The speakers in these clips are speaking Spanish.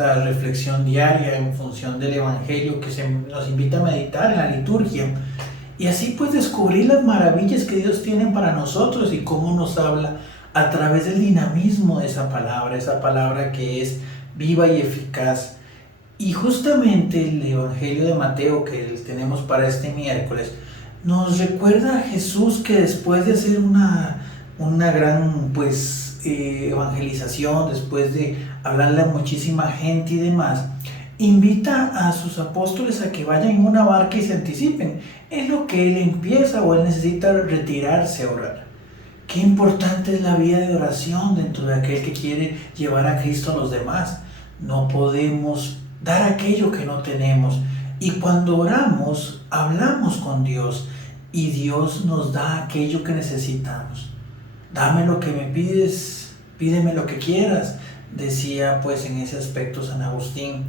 esta reflexión diaria en función del Evangelio que nos invita a meditar en la liturgia. Y así pues descubrir las maravillas que Dios tiene para nosotros y cómo nos habla a través del dinamismo de esa palabra que es viva y eficaz. Y justamente el Evangelio de Mateo que tenemos para este miércoles nos recuerda a Jesús que después de hacer una gran evangelización, después de hablarle a muchísima gente y demás, invita a sus apóstoles a que vayan en una barca y se anticipen. Es lo que él empieza o él necesita retirarse a orar. Qué importante es la vida de oración dentro de aquel que quiere llevar a Cristo a los demás. No podemos dar aquello que no tenemos. Y cuando oramos, hablamos con Dios y Dios nos da aquello que necesitamos. Dame lo que me pides, pídeme lo que quieras, decía pues en ese aspecto San Agustín.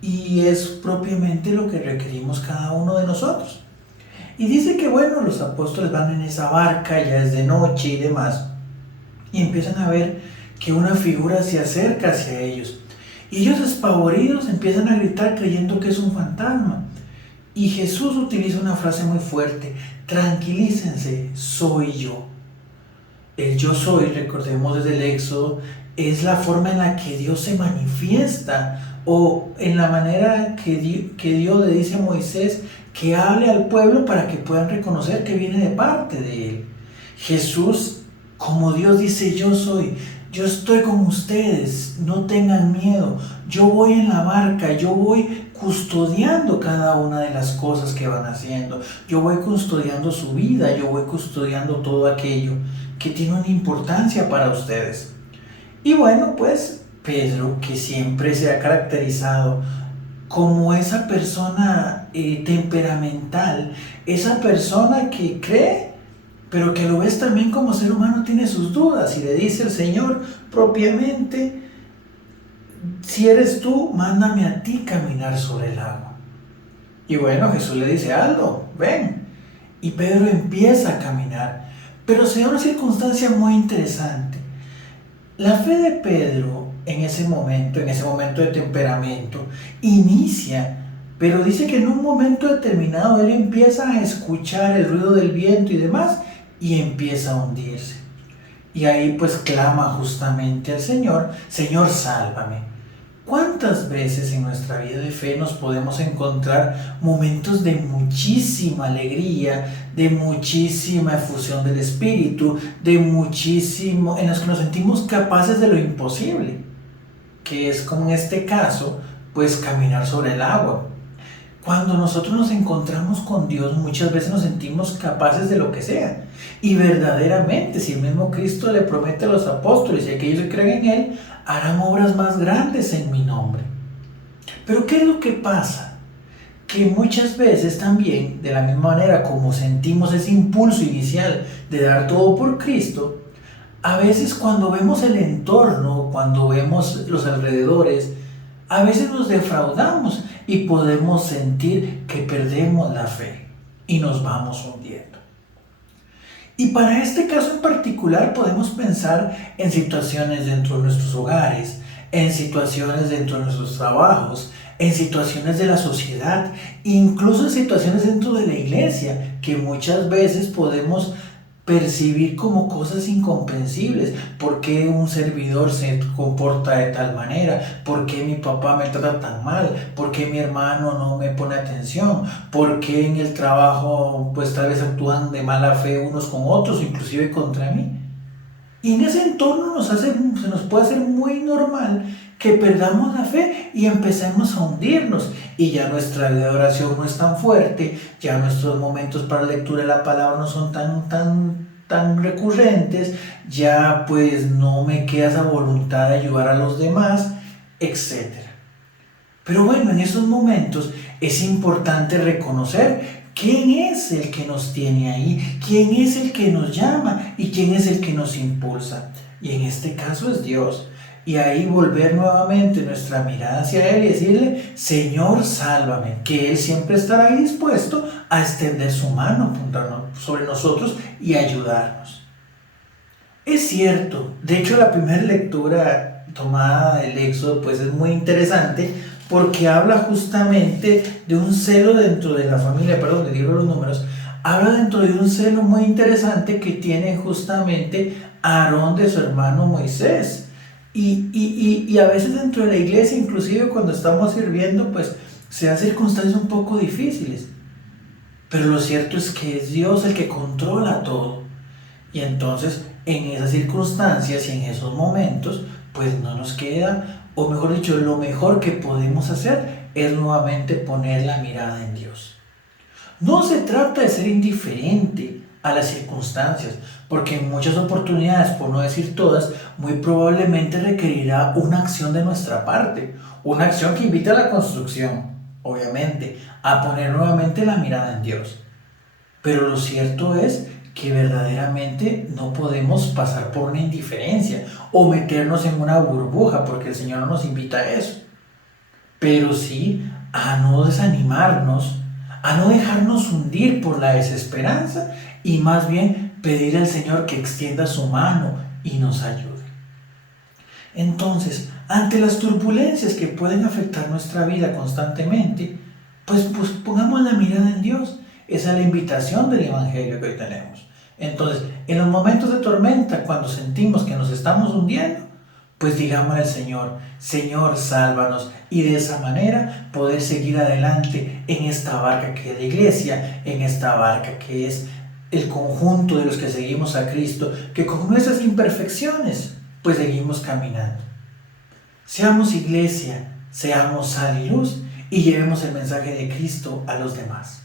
Y es propiamente lo que requerimos cada uno de nosotros. Y dice que los apóstoles van en esa barca, ya es de noche y demás, y empiezan a ver que una figura se acerca hacia ellos. Y ellos despavoridos empiezan a gritar creyendo que es un fantasma. Y Jesús utiliza una frase muy fuerte: tranquilícense, soy yo. El yo soy, recordemos desde el Éxodo, es la forma en la que Dios se manifiesta, o en la manera que Dios le dice a Moisés que hable al pueblo para que puedan reconocer que viene de parte de él. Jesús, como Dios, dice: yo soy, yo estoy con ustedes, no tengan miedo, yo voy en la barca, yo voy custodiando cada una de las cosas que van haciendo, yo voy custodiando su vida, yo voy custodiando todo aquello que tiene una importancia para ustedes. Y Pedro, que siempre se ha caracterizado como esa persona temperamental, esa persona que cree, pero que lo ves también como ser humano, tiene sus dudas, y le dice al Señor propiamente: si eres tú, mándame a ti caminar sobre el agua. Y Jesús le dice: hazlo, ven. Y Pedro empieza a caminar, pero se da una circunstancia muy interesante. La fe de Pedro en ese momento de temperamento, inicia, pero dice que en un momento determinado él empieza a escuchar el ruido del viento y demás, y empieza a hundirse. Y ahí clama justamente al Señor: Señor, sálvame. ¿Cuántas veces en nuestra vida de fe nos podemos encontrar momentos de muchísima alegría, de muchísima efusión del Espíritu, en los que nos sentimos capaces de lo imposible, que es, como en este caso, caminar sobre el agua? Cuando nosotros nos encontramos con Dios, muchas veces nos sentimos capaces de lo que sea. Y verdaderamente, si el mismo Cristo le promete a los apóstoles y a aquellos que creen en Él, harán obras más grandes en mi nombre. Pero ¿qué es lo que pasa? Que muchas veces también, de la misma manera como sentimos ese impulso inicial de dar todo por Cristo, a veces cuando vemos el entorno, cuando vemos los alrededores, a veces nos defraudamos y podemos sentir que perdemos la fe y nos vamos hundiendo. Y para este caso en particular podemos pensar en situaciones dentro de nuestros hogares, en situaciones dentro de nuestros trabajos, en situaciones de la sociedad, incluso en situaciones dentro de la iglesia, que muchas veces podemos percibir como cosas incomprensibles. ¿Por qué un servidor se comporta de tal manera? ¿Por qué mi papá me trata tan mal? ¿Por qué mi hermano no me pone atención? ¿Por qué en el trabajo tal vez actúan de mala fe unos con otros, inclusive contra mí? Y en ese entorno se nos puede hacer muy normal que perdamos la fe y empecemos a hundirnos, y ya nuestra vida de oración no es tan fuerte, ya nuestros momentos para lectura de la palabra no son tan recurrentes, ya no me queda esa voluntad de ayudar a los demás, etc. Pero en esos momentos es importante reconocer quién es el que nos tiene ahí, quién es el que nos llama y quién es el que nos impulsa. Y en este caso es Dios. Y ahí volver nuevamente nuestra mirada hacia Él y decirle: Señor, sálvame, que Él siempre estará ahí dispuesto a extender su mano sobre nosotros y ayudarnos. Es cierto, de hecho la primera lectura tomada del Éxodo pues es muy interesante porque habla justamente de un celo dentro de la familia, perdón, del libro de los números, habla dentro de un celo muy interesante que tiene justamente Aarón de su hermano Moisés. Y a veces dentro de la iglesia, inclusive cuando estamos sirviendo, pues se dan circunstancias un poco difíciles. Pero lo cierto es que es Dios el que controla todo. Y entonces en esas circunstancias y en esos momentos, pues no nos queda, o mejor dicho, lo mejor que podemos hacer es nuevamente poner la mirada en Dios. No se trata de ser indiferente a las circunstancias, porque en muchas oportunidades, por no decir todas, muy probablemente requerirá una acción de nuestra parte, una acción que invite a la construcción, obviamente, a poner nuevamente la mirada en Dios. Pero lo cierto es que verdaderamente no podemos pasar por una indiferencia o meternos en una burbuja, porque el Señor no nos invita a eso. Pero sí a no desanimarnos, a no dejarnos hundir por la desesperanza y más bien pedir al Señor que extienda su mano y nos ayude. Entonces, ante las turbulencias que pueden afectar nuestra vida constantemente, pues pongamos la mirada en Dios. Esa es la invitación del Evangelio que hoy tenemos. Entonces, en los momentos de tormenta, cuando sentimos que nos estamos hundiendo, pues digámosle al Señor, Señor, sálvanos, y de esa manera poder seguir adelante en esta barca que es la iglesia, en esta barca que es el conjunto de los que seguimos a Cristo, que con nuestras imperfecciones, pues seguimos caminando. Seamos iglesia, seamos sal y luz y llevemos el mensaje de Cristo a los demás.